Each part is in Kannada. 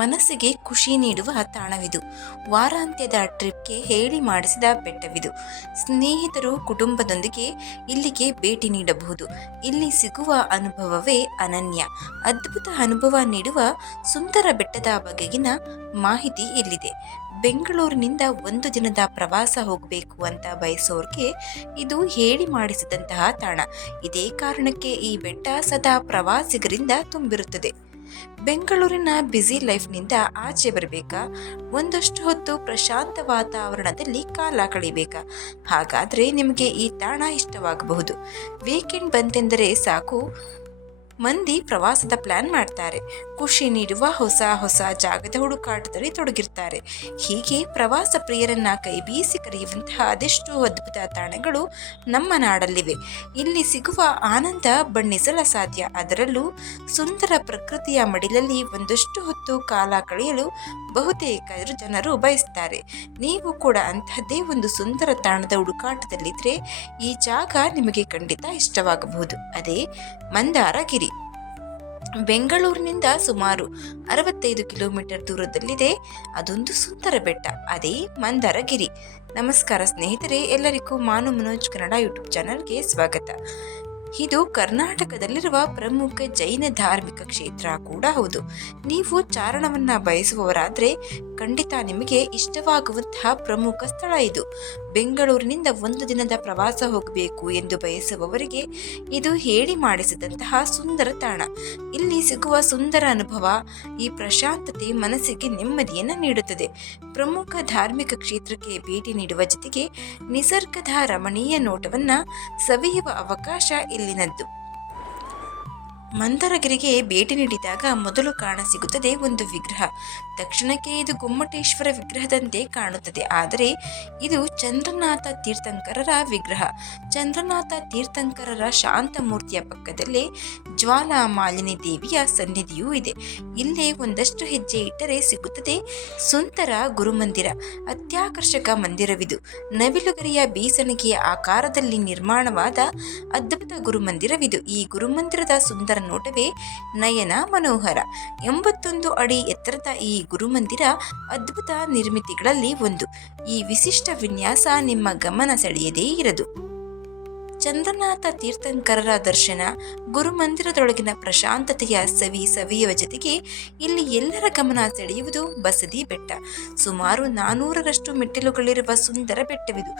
ಮನಸ್ಸಿಗೆ ಖುಷಿ ನೀಡುವ ತಾಣವಿದು. ವಾರಾಂತ್ಯದ ಟ್ರಿಪ್ಗೆ ಹೇಳಿ ಮಾಡಿಸಿದ ಬೆಟ್ಟವಿದು. ಸ್ನೇಹಿತರು ಕುಟುಂಬದೊಂದಿಗೆ ಇಲ್ಲಿಗೆ ಭೇಟಿ ನೀಡಬಹುದು. ಇಲ್ಲಿ ಸಿಗುವ ಅನುಭವವೇ ಅನನ್ಯ. ಅದ್ಭುತ ಅನುಭವ ನೀಡುವ ಸುಂದರ ಬೆಟ್ಟದ ಬಗೆಗಿನ ಮಾಹಿತಿ ಇಲ್ಲಿದೆ. ಬೆಂಗಳೂರಿನಿಂದ ಒಂದು ದಿನದ ಪ್ರವಾಸ ಹೋಗಬೇಕು ಅಂತ ಬಯಸೋರ್ಗೆ ಇದು ಹೇಳಿ ಮಾಡಿಸಿದಂತಹ ತಾಣ. ಇದೇ ಕಾರಣಕ್ಕೆ ಈ ಬೆಟ್ಟ ಸದಾ ಪ್ರವಾಸಿಗರಿಂದ ತುಂಬಿರುತ್ತದೆ. ಬೆಂಗಳೂರಿನ ಬ್ಯುಸಿ ಲೈಫ್ನಿಂದ ಆಚೆ ಬರಬೇಕಾ? ಒಂದಷ್ಟು ಹೊತ್ತು ಪ್ರಶಾಂತ ವಾತಾವರಣದಲ್ಲಿ ಕಾಲ ಕಳಿಬೇಕಾ ಹಾಗಾದರೆ ನಿಮಗೆ ಈ ತಾಣ ಇಷ್ಟವಾಗಬಹುದು. ವೀಕೆಂಡ್ ಬಂತೆಂದರೆ ಸಾಕು. ಮಂದಿ ಪ್ರವಾಸದ ಪ್ಲಾನ್ ಮಾಡ್ತಾರೆ. ಖುಷಿ ನೀಡುವ ಹೊಸ ಹೊಸ ಜಾಗದ ಹುಡುಕಾಟದಲ್ಲಿ ತೊಡಗಿರ್ತಾರೆ. ಹೀಗೆ ಪ್ರವಾಸ ಪ್ರಿಯರನ್ನ ಕೈ ಬೀಸಿ ಕರೆಯುವಂತಹ ಅದೆಷ್ಟು ಅದ್ಭುತ ತಾಣಗಳು ನಮ್ಮ ನಾಡಲ್ಲಿವೆ. ಇಲ್ಲಿ ಸಿಗುವ ಆನಂದ ಬಣ್ಣಿಸಲು ಸಾಧ್ಯ. ಅದರಲ್ಲೂ ಸುಂದರ ಪ್ರಕೃತಿಯ ಮಡಿಲಲ್ಲಿ ಒಂದಷ್ಟು ಹೊತ್ತು ಕಾಲ ಕಳೆಯಲು ಬಹುತೇಕ ಜನರು ಬಯಸ್ತಾರೆ. ನೀವು ಕೂಡ ಅಂತಹದ್ದೇ ಒಂದು ಸುಂದರ ತಾಣದ ಹುಡುಕಾಟದಲ್ಲಿದ್ದರೆ ಈ ಜಾಗ ನಿಮಗೆ ಖಂಡಿತ ಇಷ್ಟವಾಗಬಹುದು. ಅದೇ ಮಂದಾರಗಿರಿ. ಬೆಂಗಳೂರಿನಿಂದ ಸುಮಾರು ಅರವತ್ತೈದು ಕಿಲೋಮೀಟರ್ ದೂರದಲ್ಲಿದೆ. ಅದೊಂದು ಸುಂದರ ಬೆಟ್ಟ. ಅದೇ ಮಂದರಗಿರಿ. ನಮಸ್ಕಾರ ಸ್ನೇಹಿತರೆ, ಎಲ್ಲರಿಗೂ ಮಾನು ಮನೋಜ್ ಕನ್ನಡ ಯೂಟ್ಯೂಬ್ ಚಾನಲ್ಗೆ ಸ್ವಾಗತ. ಇದು ಕರ್ನಾಟಕದಲ್ಲಿರುವ ಪ್ರಮುಖ ಜೈನ ಧಾರ್ಮಿಕ ಕ್ಷೇತ್ರ ಕೂಡ ಹೌದು. ನೀವು ಚಾರಣವನ್ನ ಬಯಸುವವರಾದರೆ ಖಂಡಿತ ನಿಮಗೆ ಇಷ್ಟವಾಗುವಂತಹ ಪ್ರಮುಖ ಸ್ಥಳ ಇದು. ಬೆಂಗಳೂರಿನಿಂದ ಒಂದು ದಿನದ ಪ್ರವಾಸ ಹೋಗಬೇಕು ಎಂದು ಬಯಸುವವರಿಗೆ ಇದು ಹೇಳಿ ಮಾಡಿಸಿದಂತಹ ಸುಂದರ ತಾಣ. ಇಲ್ಲಿ ಸಿಗುವ ಸುಂದರ ಅನುಭವ ಈ ಪ್ರಶಾಂತತೆ ಮನಸ್ಸಿಗೆ ನೆಮ್ಮದಿಯನ್ನು ನೀಡುತ್ತದೆ. ಪ್ರಮುಖ ಧಾರ್ಮಿಕ ಕ್ಷೇತ್ರಕ್ಕೆ ಭೇಟಿ ನೀಡುವ ಜೊತೆಗೆ ನಿಸರ್ಗದ ರಮಣೀಯ ನೋಟವನ್ನು ಸವಿಯುವ ಅವಕಾಶ ಇಲ್ಲಿನದ್ದು. ಮಂದರಗಿರಿಗೆ ಭೇಟಿ ನೀಡಿದಾಗ ಮೊದಲು ಕಾಣ ಸಿಗುತ್ತದೆ ಒಂದು ವಿಗ್ರಹ. ದಕ್ಷಿಣಕ್ಕೆ ಇದು ಗೊಮ್ಮಟೇಶ್ವರ ವಿಗ್ರಹದಂತೆ ಕಾಣುತ್ತದೆ. ಆದರೆ ಇದು ಚಂದ್ರನಾಥ ತೀರ್ಥಂಕರರ ವಿಗ್ರಹ. ಚಂದ್ರನಾಥ ತೀರ್ಥಂಕರರ ಶಾಂತ ಮೂರ್ತಿಯ ಪಕ್ಕದಲ್ಲೇ ಜ್ವಾಲಾಮಾಲಿನಿ ದೇವಿಯ ಸನ್ನಿಧಿಯೂ ಇದೆ. ಇಲ್ಲೇ ಒಂದಷ್ಟು ಹೆಜ್ಜೆ ಇಟ್ಟರೆ ಸಿಗುತ್ತದೆ ಸುಂದರ ಗುರುಮಂದಿರ. ಅತ್ಯಾಕರ್ಷಕ ಮಂದಿರವಿದು. ನವಿಲುಗರಿಯ ಬೀಸಣಿಗೆಯ ಆಕಾರದಲ್ಲಿ ನಿರ್ಮಾಣವಾದ ಅದ್ಭುತ ಗುರುಮಂದಿರವಿದು. ಈ ಗುರುಮಂದಿರದ ಸುಂದರ ನೋಟವೇ ನಯನ ಮನೋಹರ. ಎಂಬತ್ತೊಂದು ಅಡಿ ಎತ್ತರದ ಈ ಗುರುಮಂದಿರ ಅದ್ಭುತ ನಿರ್ಮಿತಿಗಳಲ್ಲಿ ಒಂದು. ಈ ವಿಶಿಷ್ಟ ವಿನ್ಯಾಸ ನಿಮ್ಮ ಗಮನ ಸೆಳೆಯದೇ ಇರದು. ಚಂದ್ರನಾಥ ತೀರ್ಥಂಕರರ ದರ್ಶನ, ಗುರುಮಂದಿರದೊಳಗಿನ ಪ್ರಶಾಂತತೆಯ ಸವಿ ಸವಿಯುವ ಜೊತೆಗೆ ಇಲ್ಲಿ ಎಲ್ಲರ ಗಮನ ಸೆಳೆಯುವುದು ಬಸದಿ ಬೆಟ್ಟ. ಸುಮಾರು ನಾನೂರರಷ್ಟು ಮೆಟ್ಟಿಲುಗಳಿರುವ ಸುಂದರ ಬೆಟ್ಟವಿದು.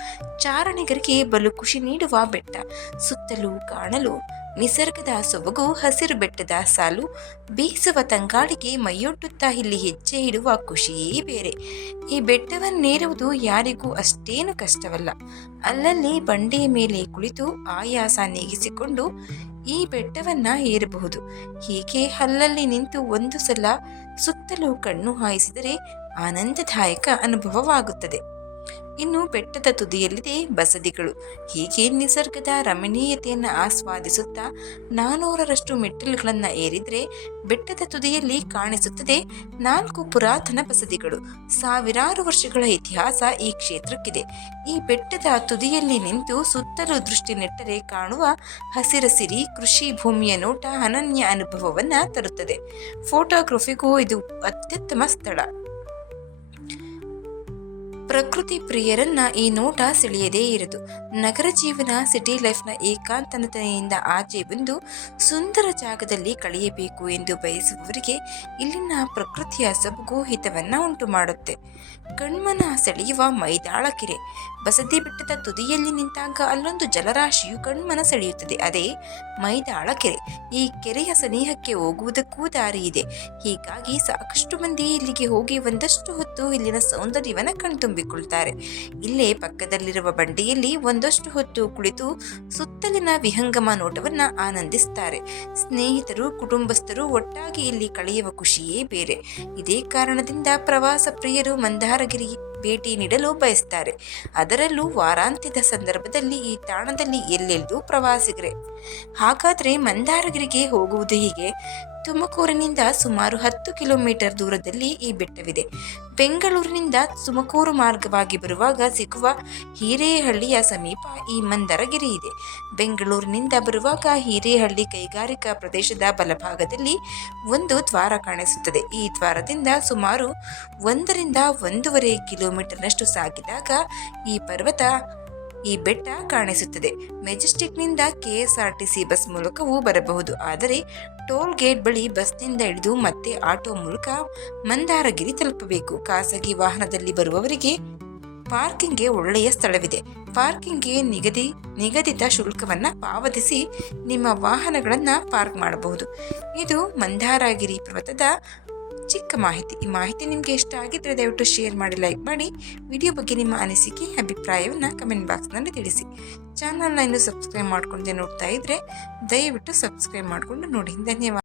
ಚಾರಣಿಗರಿಗೆ ಬಲು ಖುಷಿ ನೀಡುವ ಬೆಟ್ಟ. ಸುತ್ತಲೂ ಕಾಣಲು ನಿಸರ್ಗದ ಸೊಬಗು ಹಸಿರು ಬೆಟ್ಟದ ಸಾಲು ಬೀಸುವ ತಂಗಾಳಿಗೆ ಮೈಯೊಡ್ಡುತ್ತಾ ಇಲ್ಲಿ ಹೆಜ್ಜೆ ಇಡುವ ಖುಷಿಯೇ ಬೇರೆ. ಈ ಬೆಟ್ಟವನ್ನೇರುವುದು ಯಾರಿಗೂ ಅಷ್ಟೇನು ಕಷ್ಟವಲ್ಲ. ಅಲ್ಲಲ್ಲಿ ಬಂಡೆಯ ಮೇಲೆ ಕುಳಿತು ಆಯಾಸ ನೀಗಿಸಿಕೊಂಡು ಈ ಬೆಟ್ಟವನ್ನ ಏರಬಹುದು. ಹೀಗೆ ಅಲ್ಲಲ್ಲಿ ನಿಂತು ಒಂದು ಸಲ ಸುತ್ತಲೂ ಕಣ್ಣು ಹಾಯಿಸಿದರೆ ಆನಂದದಾಯಕ ಅನುಭವವಾಗುತ್ತದೆ. ಇನ್ನು ಬೆಟ್ಟದ ತುದಿಯಲ್ಲಿದೆ ಬಸದಿಗಳು. ಹೀಗೆ ನಿಸರ್ಗದ ರಮಣೀಯತೆಯನ್ನು ಆಸ್ವಾದಿಸುತ್ತಾ ನಾನೂರರಷ್ಟು ಮೆಟ್ಟಿಲುಗಳನ್ನು ಏರಿದರೆ ಬೆಟ್ಟದ ತುದಿಯಲ್ಲಿ ಕಾಣಿಸುತ್ತದೆ ನಾಲ್ಕು ಪುರಾತನ ಬಸದಿಗಳು. ಸಾವಿರಾರು ವರ್ಷಗಳ ಇತಿಹಾಸ ಈ ಕ್ಷೇತ್ರಕ್ಕಿದೆ. ಈ ಬೆಟ್ಟದ ತುದಿಯಲ್ಲಿ ನಿಂತು ಸುತ್ತಲೂ ದೃಷ್ಟಿ ನೆಟ್ಟರೆ ಕಾಣುವ ಹಸಿರಸಿರಿ ಕೃಷಿ ಭೂಮಿಯ ನೋಟ ಅನನ್ಯ ಅನುಭವವನ್ನು ತರುತ್ತದೆ. ಫೋಟೋಗ್ರಫಿಗೂ ಇದು ಅತ್ಯುತ್ತಮ ಸ್ಥಳ. ಪ್ರಕೃತಿ ಪ್ರಿಯರನ್ನ ಈ ನೋಟ ಸೆಳೆಯದೇ ಇರದು. ನಗರ ಜೀವನ, ಸಿಟಿ ಲೈಫ್ನ ಏಕಾಂತನತೆಯಿಂದ ಆಚೆ ಬಂದು ಸುಂದರ ಜಾಗದಲ್ಲಿ ಕಳೆಯಬೇಕು ಎಂದು ಬಯಸುವವರಿಗೆ ಇಲ್ಲಿನ ಪ್ರಕೃತಿಯ ಸೊಬಗು ಹಿತವನ್ನ ಉಂಟು ಮಾಡುತ್ತೆ ಕಣ್ಮನ ಸೆಳೆಯುವ ಮೈದಾಳ ಕೆರೆ ಬಸದಿ ಬೆಟ್ಟದ ತುದಿಯಲ್ಲಿ ನಿಂತಾಗ ಅಲ್ಲೊಂದು ಜಲರಾಶಿಯು ಕಣ್ಮನ ಸೆಳೆಯುತ್ತದೆ ಅದೇ ಮೈದಾಳ ಕೆರೆ ಈ ಕೆರೆಯ ಸನಿಹಕ್ಕೆ ಹೋಗುವುದಕ್ಕೂ ದಾರಿ ಇದೆ ಹೀಗಾಗಿ ಸಾಕಷ್ಟು ಮಂದಿ ಇಲ್ಲಿಗೆ ಹೋಗಿ ಒಂದಷ್ಟು ಹೊತ್ತು ಇಲ್ಲಿನ ಸೌಂದರ್ಯವನ್ನು ಕಣ್ತುಂಬಿಕೊಳ್ತಾರೆ. ಇಲ್ಲೇ ಪಕ್ಕದಲ್ಲಿರುವ ಬಂಡೆಯಲ್ಲಿ ಒಂದಷ್ಟು ಹೊತ್ತು ಕುಳಿತು ಸುತ್ತಲಿನ ವಿಹಂಗಮ ನೋಟವನ್ನು ಆನಂದಿಸ್ತಾರೆ. ಸ್ನೇಹಿತರು, ಕುಟುಂಬಸ್ಥರು ಒಟ್ಟಾಗಿ ಇಲ್ಲಿ ಕಳೆಯುವ ಖುಷಿಯೇ ಬೇರೆ. ಇದೇ ಕಾರಣದಿಂದ ಪ್ರವಾಸ ಪ್ರಿಯರು ಮಂದಾರಗಿರಿ ಭೇಟಿ ನೀಡಲು ಬಯಸ್ತಾರೆ. ಅದರಲ್ಲೂ ವಾರಾಂತ್ಯದ ಸಂದರ್ಭದಲ್ಲಿ ಈ ತಾಣದಲ್ಲಿ ಎಲ್ಲೆಲ್ಲೂ ಪ್ರವಾಸಿಗರೇ ಹಾಗಾದರೆ ಮಂದಾರಗಿರಿಗೆ ಹೋಗುವುದು ಹೀಗೆ? ತುಮಕೂರಿನಿಂದ ಸುಮಾರು ಹತ್ತು ಕಿಲೋಮೀಟರ್ ದೂರದಲ್ಲಿ ಈ ಬೆಟ್ಟವಿದೆ. ಬೆಂಗಳೂರಿನಿಂದ ತುಮಕೂರು ಮಾರ್ಗವಾಗಿ ಬರುವಾಗ ಸಿಗುವ ಹಿರೇಹಳ್ಳಿಯ ಸಮೀಪ ಈ ಮಂದರಗಿರಿ ಇದೆ. ಬೆಂಗಳೂರಿನಿಂದ ಬರುವಾಗ ಹಿರೇಹಳ್ಳಿ ಕೈಗಾರಿಕಾ ಪ್ರದೇಶದ ಬಲಭಾಗದಲ್ಲಿ ಒಂದು ದ್ವಾರ ಕಾಣಿಸುತ್ತದೆ. ಈ ದ್ವಾರದಿಂದ ಸುಮಾರು ಒಂದರಿಂದ ಒಂದೂವರೆ ಕಿಲೋಮೀಟರ್ನಷ್ಟು ಸಾಗಿದಾಗ ಈ ಪರ್ವತ ಈ ಬೆಟ್ಟ ಕಾಣಿಸುತ್ತದೆ. ಮೆಜೆಸ್ಟಿಕ್ನಿಂದ ಕೆ ಎಸ್ ಬಸ್ ಮೂಲಕವೂ ಬರಬಹುದು. ಆದರೆ ಟೋಲ್ ಗೇಟ್ ಬಳಿ ಬಸ್ನಿಂದ ಇಳಿದು ಮತ್ತೆ ಆಟೋ ಮೂಲಕ ಮಂದಾರಗಿರಿ ತಲುಪಬೇಕು. ಖಾಸಗಿ ವಾಹನದಲ್ಲಿ ಬರುವವರಿಗೆ ಪಾರ್ಕಿಂಗ್ಗೆ ಒಳ್ಳೆಯ ಸ್ಥಳವಿದೆ. ಪಾರ್ಕಿಂಗ್ಗೆ ನಿಗದಿ, ನಿಗದಿತ ಶುಲ್ಕವನ್ನು ಪಾವತಿಸಿ ನಿಮ್ಮ ವಾಹನಗಳನ್ನು ಪಾರ್ಕ್ ಮಾಡಬಹುದು. ಇದು ಮಂದಾರಗಿರಿ ಪರ್ವತದ ಚಿಕ್ಕ ಮಾಹಿತಿ. ಈ ಮಾಹಿತಿ ನಿಮಗೆ ಇಷ್ಟ ಆಗಿದ್ರೆ ದಯವಿಟ್ಟು ಶೇರ್ ಮಾಡಿ ಲೈಕ್ ಮಾಡಿ. ವಿಡಿಯೋ ಬಗ್ಗೆ ನಿಮ್ಮ ಅನಿಸಿಕೆ, ಅಭಿಪ್ರಾಯವನ್ನು ಕಮೆಂಟ್ ಬಾಕ್ಸ್ನಲ್ಲಿ ತಿಳಿಸಿ. ಚಾನಲ್ನ ಇನ್ನೂ ಸಬ್ಸ್ಕ್ರೈಬ್ ಮಾಡ್ಕೊಂಡೆ ನೋಡ್ತಾ ಇದ್ದರೆ ದಯವಿಟ್ಟು ಸಬ್ಸ್ಕ್ರೈಬ್ ಮಾಡಿಕೊಂಡು ನೋಡಿ. ಧನ್ಯವಾದ.